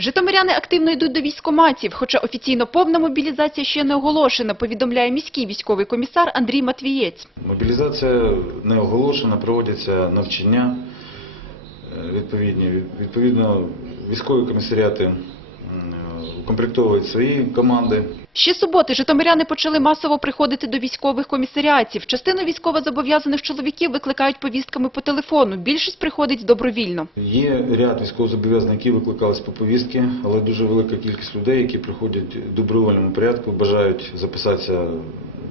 Житомиряни активно йдуть до військоматів, хоча офіційно повна мобілізація ще не оголошена, повідомляє міський військовий комісар Андрій Матвієць. Мобілізація не оголошена, проводяться навчання е, відповідні. Відповідно, військові комісаріати е, свої команди. Ще суботи житомиряни почали масово приходити до військових комісаріатів. Частину військовозобов'язаних чоловіків викликають повістками по телефону. Більшість приходить добровільно. Є ряд військовозобов'язаних, які викликались по повістки, але дуже велика кількість людей, які приходять в добровольному порядку, бажають записатися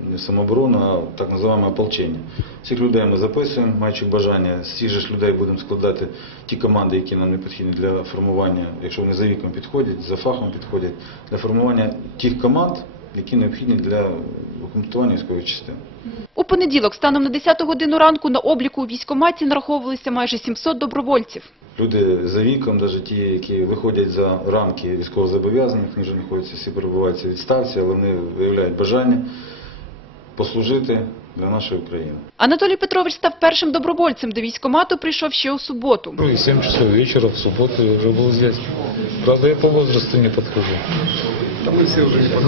не в самооборону, а так називаємо ополчення. Цих людей ми записуємо, маючи бажання. З цих же ж людей будемо складати ті команди, які нам необхідні для формування, якщо вони за віком підходять, за фахом підходять, для формування тих команд, які необхідні для укомплектування військових частин. У понеділок, станом на 10 годину ранку, на обліку у військоматі нараховувалися майже 700 добровольців. Люди за віком, навіть ті, які виходять за рамки військовозобов'язаних, вони вже знаходяться, всі перебуваються в відставці, але вони виявляють бажання послужити для нашої України. Анатолій Петрович став першим добровольцем. До військомату прийшов ще у суботу. Ну и 7 часов вечера в субботу я уже был здесь. Правда, я по возрасту не подхожу.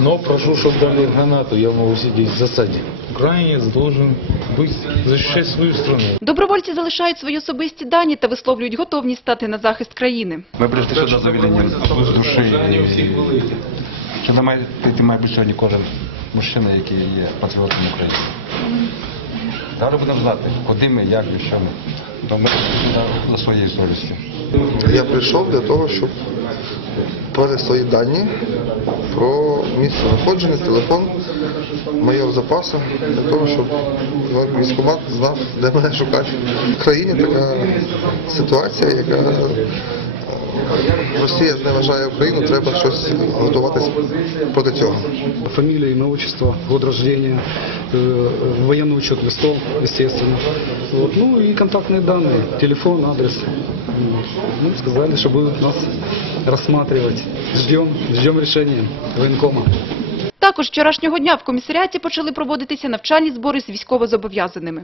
Но прошу, чтобы дали гранату, я могу сидеть в засаде. Украинец должен быть, защищать свою страну. Добровольці залишають свої особисті дані та висловлюють готовність стати на захист країни. Ми прийшли сюди за вільненням з душі. Що не має прийти, має бути сьогодні кожен мужчина, який є патріотом України. Далі будемо знати, куди ми, як і що ми. То ми за своєю совістю. Я прийшов для того, щоб подати свої дані про місце знаходження, телефон, майор запасу, для того, щоб військкомат знав, де мене шукати. В країні така ситуація, яка Росія зневажає Україну, треба щось готуватись проти цього. фамилия, имя, отчество, год рождения, э, военный учет листов, естественно. Вот. Ну и контактные данные, телефон, адрес. Вот. Ну, сказали, что будут нас рассматривать. Ждем, ждем решения военкома. Також вчорашнього дня в комісаріаті почали проводитися навчальні збори з військовозобов'язаними.